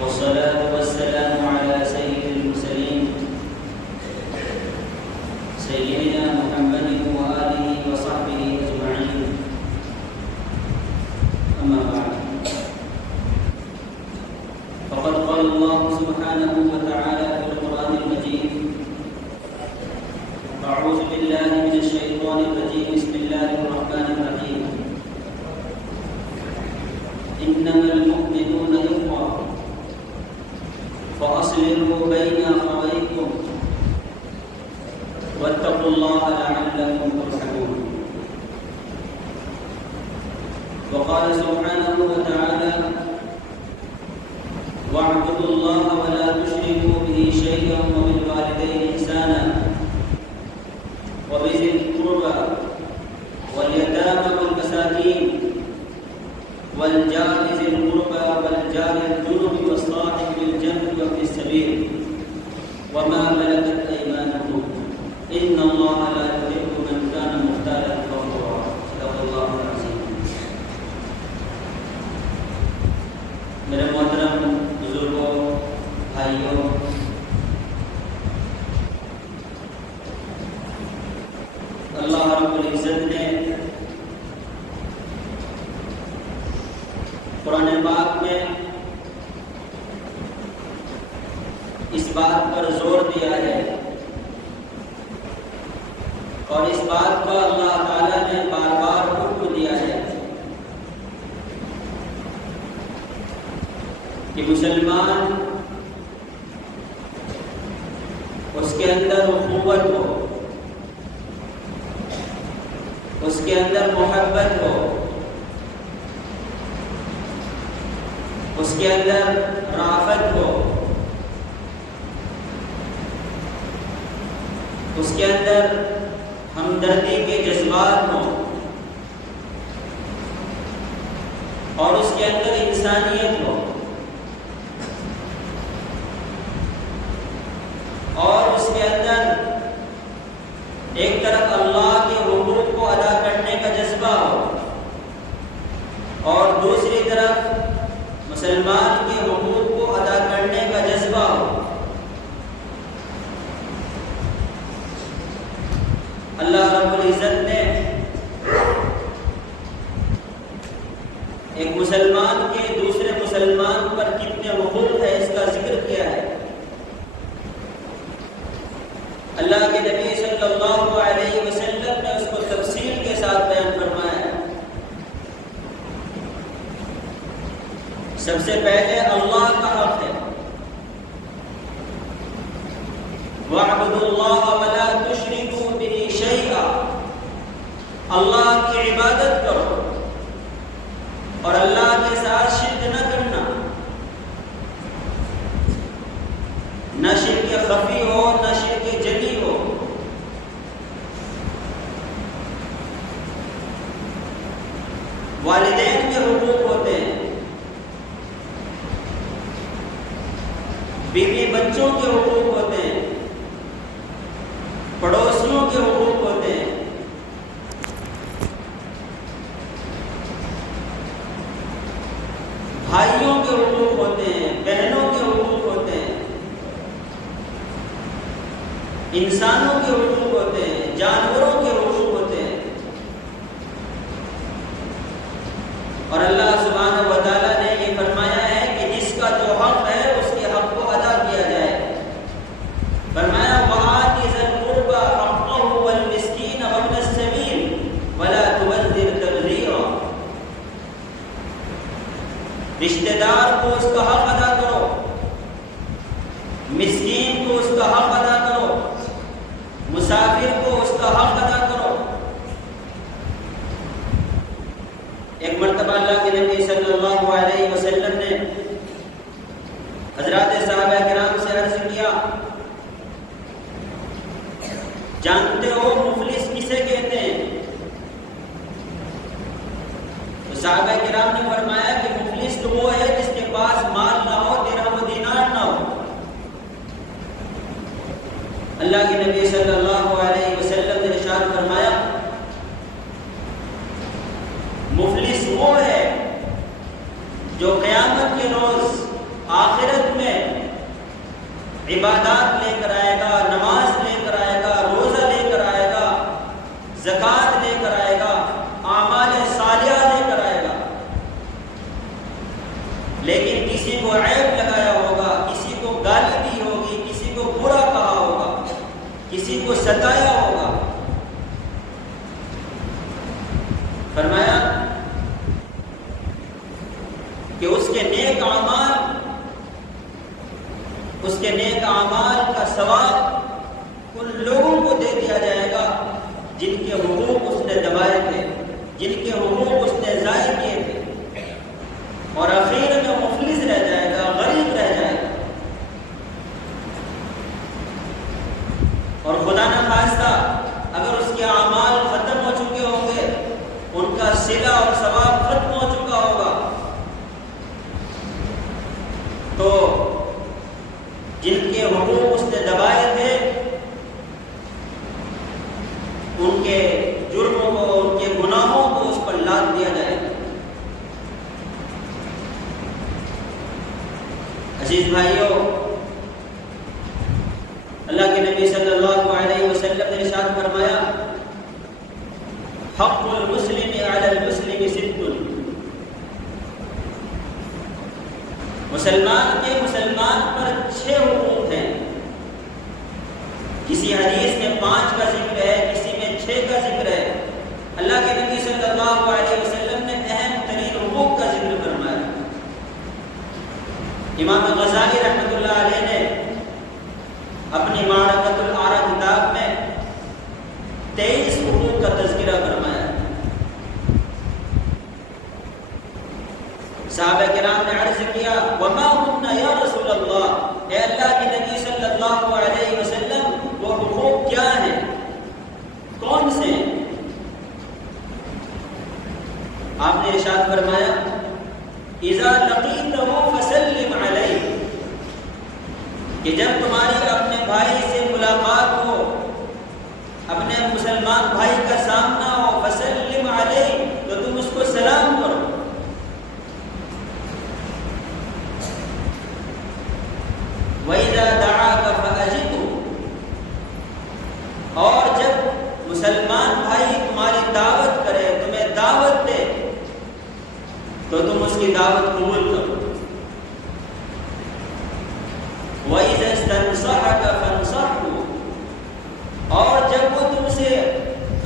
والصلاة والسلام على سيد المرسلين سيدنا محمد وآله وصحبه أجمعين. أما بعد، فقد قال الله سبحانه وتعالى في القرآن المجيد: أعوذ بالله من الشيطان الرجيم، بسم الله الرحمن الرحيم. إنما المؤمنون إخوة فأصلحوا بين أخويكم واتقوا الله لعلكم ترحمون. وقال سبحانه وتعالى: واعبدوا الله ولا تشركوا به شيئا وبالوالدين إحسانا وبذي القربى واليتامى والمساكين والجار ذي القربى والجار الجنب والصاحب بالجنب وابن السبيل وما ملكت أيمانكم إن الله لا يحب من كان مختالا فخورا. صدق الله العظيم. میرے محترم بزرگوں، بھائیوں، اللہ رب العزت نے قرآن پاک میں اس بات پر زور دیا ہے اور اس بات کو اللہ تعالیٰ نے بار بار حکم دیا ہے کہ مسلمان اس کے اندر اخوت ہو، اس کے اندر محبت ہو، اس کے اندر رافت ہو، اس کے اندر ہمدردی کے جذبات ہوں اور اس کے اندر انسانیت ہو، اور اس کے اندر ایک طرف اللہ کے حقوق کو ادا کرنے کا جذبہ ہو اور دوسری طرف مسلمان کے حقوق کو ادا کرنے کا جذبہ ہو. اللہ رب العزت نے ایک مسلمان کے دوسرے مسلمان پر کتنے حقوق ہے اس کا ذکر کیا ہے. اللہ کے نبی صلی اللہ علیہ وسلم نے اس کو تفصیل کے ساتھ بیان فرمایا ہے. سب سے پہلے اللہ کا حق ہے، وَاعْبُدُوا اللَّهَ وَلَا تُشْرِكُوا بِهِ شَيْئًا. اللہ کی عبادت کرو اور اللہ کے ساتھ شرک نہ کرنا، نہ شرک خفی ہو نہ شرک جلی ہو. والدین کے حقوق ہوتے ہیں، بیوی بچوں کے حقوق ہوتے ہیں، پڑوسیوں کے حقوق ہوتے ہیں، بھائیوں کے حقوق ہوتے ہیں، بہنوں کے حقوق ہوتے ہیں، انسانوں کے حقوق ہوتے ہیں، جانوروں کے حقوق ہوتے ہیں. اور اللہ سبحانہ و تعالیٰ نے یہ فرمایا ہے کہ جس کا جو حق ہے اس کے حق کو ادا کیا جائے. فرمایا: وَآتِ ذَا الْقُرْبَى حَقَّهُ وَالْمِسْكِينَ وَابْنَ السَّبِيلِ وَلَا تُبَذِّرْ تَبْذِيرًا. رشتہ دار کو اس کا حق ادا کرو، مسکین کو اس کا حق ادا کرو، مسافر کو اس کا حق ادا کرو. ایک مرتبہ اللہ کے نبی صلی اللہ علیہ وسلم نے حضرات صحابہ کرام سے عرض کیا: جانتے ہو مفلس کسے کہتے ہیں؟ تو صحابہ کرام نے فرمایا کہ مفلس تو وہ ہے جس کے پاس مال نہ ہو، درہم و دینار نہ ہو. اللہ کے نبی صلی اللہ علیہ وسلم نے ارشاد فرمایا: مفلس وہ ہے جو قیامت کے روز آخرت عبادات لے کر آئے گا، نماز لے کر آئے گا، روزہ لے کر آئے گا، زکوٰۃ لے کر آئے گا، اعمال صالحہ لے کر آئے گا، لیکن کسی کو عیب لگایا ہوگا، کسی کو گالی دی ہوگی، کسی کو برا کہا ہوگا، کسی کو ستایا ہوگا، فرمایا کہ اس کے نیک اعمال کا ثواب ان لوگوں کو دے دیا جائے گا جن کے حقوق اس نے دبائے تھے، جن کے حقوق اس نے ضائع کیے تھے، اور آخر میں مفلس رہ جائے گا، غریب رہ جائے گا، اور خدا نخواستہ اگر اس کے اعمال ختم ہو چکے ہوں گے، ان کا صلہ اور ثواب ختم ہو چکا ہوگا، تو جن کے حقوق اس نے دبائے تھے ان کے جرموں کو، ان کے گناہوں کو اس پر لاد دیا جائے گا۔ عزیز بھائیوں، اللہ کے نبی صلی اللہ علیہ وسلم نے ارشاد فرمایا، حق المسلم علی المسلم ست، مسلمان کے مسلمان پر 6 حقوق ہیں۔ کسی حدیث میں 5 کا ذکر ہے، کسی میں 6 کا ذکر ہے۔ اللہ کے نبی صلی اللہ علیہ وسلم نے اہم ترین حقوق کا ذکر فرمایا۔ امام غزالی رحمۃ اللہ علیہ نے اپنی معرکۃ الآرا کتاب میں 23 حقوق کا تذکرہ فرمایا۔ صحابہ کرام نے عرض کیا، وما هن یا رسول اللہ، اے اللہ کے نبی صلی اللہ علیہ وسلم، وہ حقوق کیا ہیں، کون سے ہیں؟ آپ نے ارشاد فرمایا، اذا لقیتہ فسلم علیہ، کہ جب تمہاری اپنے بھائی سے ملاقات ہو، اپنے مسلمان بھائی کا سامنا ہو، فسلم علیہ، تو تم اس کو سلام کرو۔ وَإِذَا دَعَاكَ فَأَجِبْهُ، اور جب مسلمان بھائی تمہاری دعوت کرے، تمہیں دعوت دے، تو تم اس کی دعوت قبول کرو۔ وَإِذَا اسْتَنصَحَكَ فَانصَحْهُ، اور جب وہ تم سے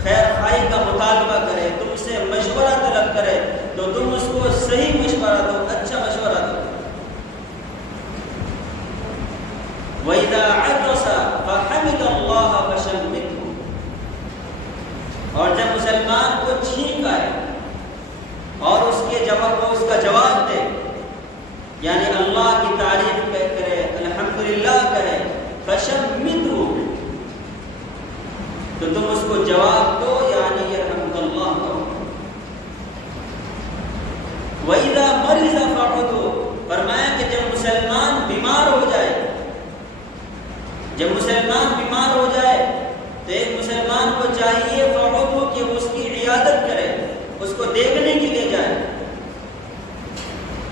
خیر خواہی کا مطالبہ کرے، تم سے مشورہ طلب کرے، تو تم اس کو صحیح مشورہ دو، اچھا مشورہ دو۔ وَإِذَا عَطَسَ فَحَمِدَ اللَّهَ فَشَمِّتْهُ، اور جب مسلمان کو چھینک آئے اور اس کا جواب دے، یعنی اللہ کی تعریف کرے، الحمدللہ کہے، فَشَمِّتْهُ، تو تم اس کو جواب دو، یعنی یرحمک اللہ کہو۔ وَإِذَا مَرِضَ فَعُودُ، فرمایا کہ جب مسلمان بیمار ہو جائے، جب مسلمان بیمار ہو جائے تو ایک مسلمان کو چاہیے فعودو کہ وہ اس کی عیادت کرے، اس کو دیکھنے کے لیے جائے،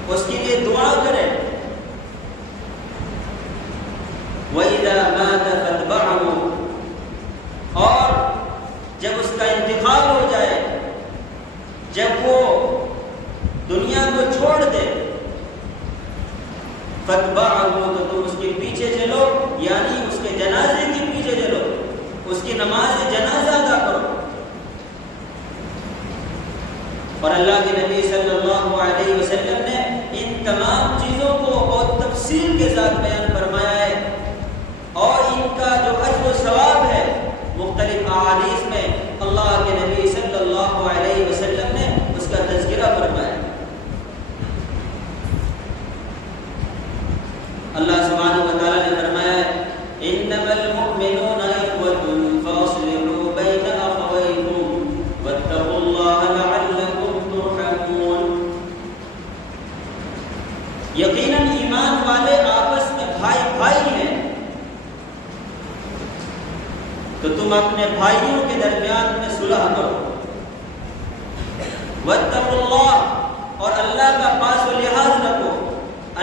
اس کے لیے دعا کرے۔ وَإِذَا مَاتَ فَاتْبَعْهُ، اور جب اس کا انتقال ہو جائے، جب وہ دنیا کو چھوڑ دے، فَاتْبَعْهُ، تو تم اس کے پیچھے چلو، یعنی اس کے جنازے کے پیچھے چلو، اس کی نماز جنازہ ادا کرو۔ اور اللہ کے نبی صلی اللہ علیہ وسلم نے ان تمام چیزوں کو بہت تفصیل کے ساتھ بیان فرمایا ہے، اور ان کا جو اجر و ثواب ہے مختلف احادیث میں اللہ کے نبی صلی اللہ علیہ وسلم نے اس کا تذکرہ فرمایا۔ اللہ سبحانہ و تعالیٰ نے فرمایا ہے، انما المؤمنون اخوة فاصلحوا بین اخویکم واتقوا اللہ لعلکم ترحمون، یقیناً ایمان والے آپس میں بھائی بھائی ہیں، تو تم اپنے بھائیوں کے درمیان میں صلح کرو۔ واتقوا اللہ، اور اللہ کا پاس و لحاظ رکھو،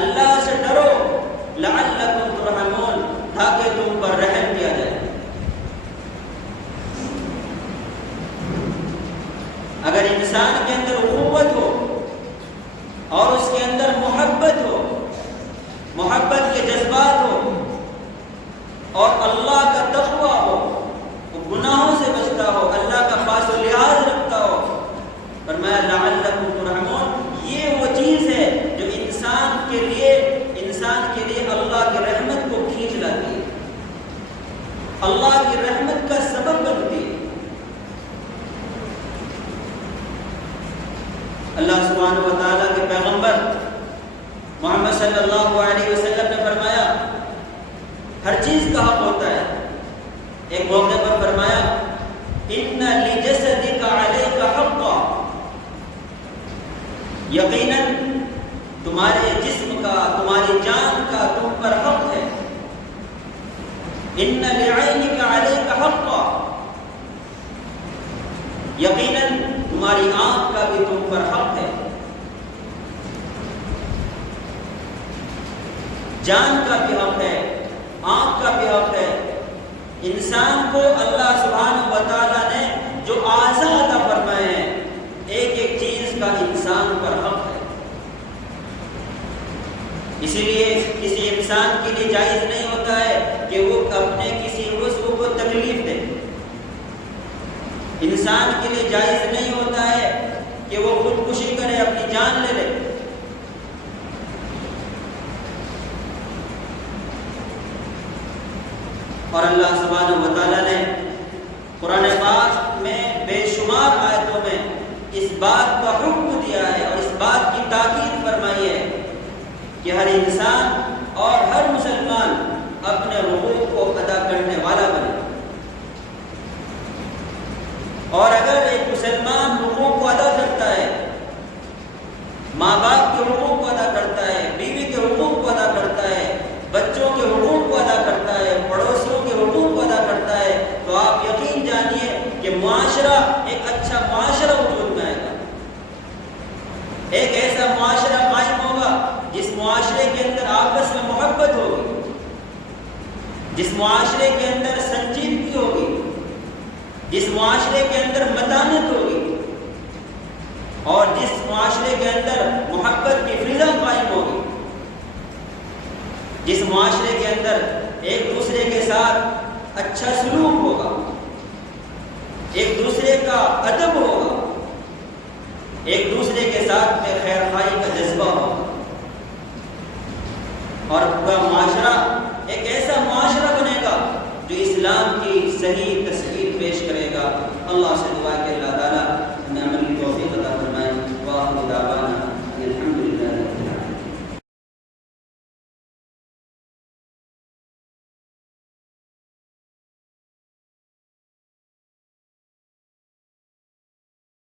اللہ سے ڈرو، لعلکم ترحمون، اور اللہ کا تقوی ہو، وہ گناہوں سے بچتا ہو، اللہ کا پاس و لحاظ رکھتا ہو۔ فرمایا لعلکم ترحمون، یہ وہ چیز ہے جو انسان کے لیے اللہ کی رحمت کو کھینچ لاتی ہے، اللہ کی رحمت کا سبب بنتی ہے۔ اللہ سبحانہ و تعالیٰ کے پیغمبر محمد صلی اللہ علیہ وسلم نے فرمایا ہر چیز کا حق ہوتا ہے۔ ایک موقع پر فرمایا ان لجسدک علیک حقا، یقیناً تمہارے جسم کا، تمہاری جان کا تم پر حق ہے۔ ان لعینک علیک حقا، یقیناً تمہاری آنکھ کا بھی تم پر حق ہے، جان کا بھی حق ہے، آنکھ کا بھی حق ہے۔ انسان کو اللہ سبحانہ و تعالیٰ نے جو اعضاء عطا فرمائے ہیں، ایک ایک چیز کا انسان پر حق ہے۔ اسی لیے کسی انسان کے لیے جائز نہیں ہوتا ہے کہ وہ اپنے کسی عضو کو تکلیف دے، انسان کے لیے جائز نہیں ہوتا ہے کہ وہ خودکشی کرے، اپنی جان لے لے۔ اور اللہ سبحانہ و تعالیٰ نے قرآن پاک میں بے شمار آیتوں میں اس بات کا حکم دیا ہے اور اس بات کی تاکید فرمائی ہے کہ ہر انسان اور ہر مسلمان اپنے حقوق کو ادا کرنے والا بنے، اور اگر ایک مسلمان حقوق کو ادا کرتا ہے، ماں باپ کے حقوق کو ادا کرتا ہے، بیوی کے حقوق کو ادا کرتا ہے، بچوں کے حقوق کو ادا کرتا ہے، پڑوسیوں کے حقوق کو ادا کرتا ہے، تو آپ یقین جانیے کہ معاشرہ ایک اچھا معاشرہ وجود میں آئے گا، ایک ایسا معاشرہ قائم ہوگا جس معاشرے کے اندر آپس میں محبت ہوگی، جس معاشرے کے اندر سنجیدگی ہوگی، جس معاشرے کے اندر متانت ہوگی، اور جس معاشرے کے اندر محبت کی فضا قائم ہوگی، جس معاشرے کے اندر ایک دوسرے کے ساتھ اچھا سلوک ہوگا، ایک دوسرے کا ادب ہوگا، ایک دوسرے کے ساتھ میں خیر خواہی کا جذبہ ہوگا، اور وہ معاشرہ ایک ایسا معاشرہ بنے گا جو اسلام کی صحیح تصویر پیش کرے گا۔ اللہ سے دعا کہ اللہ تعالیٰ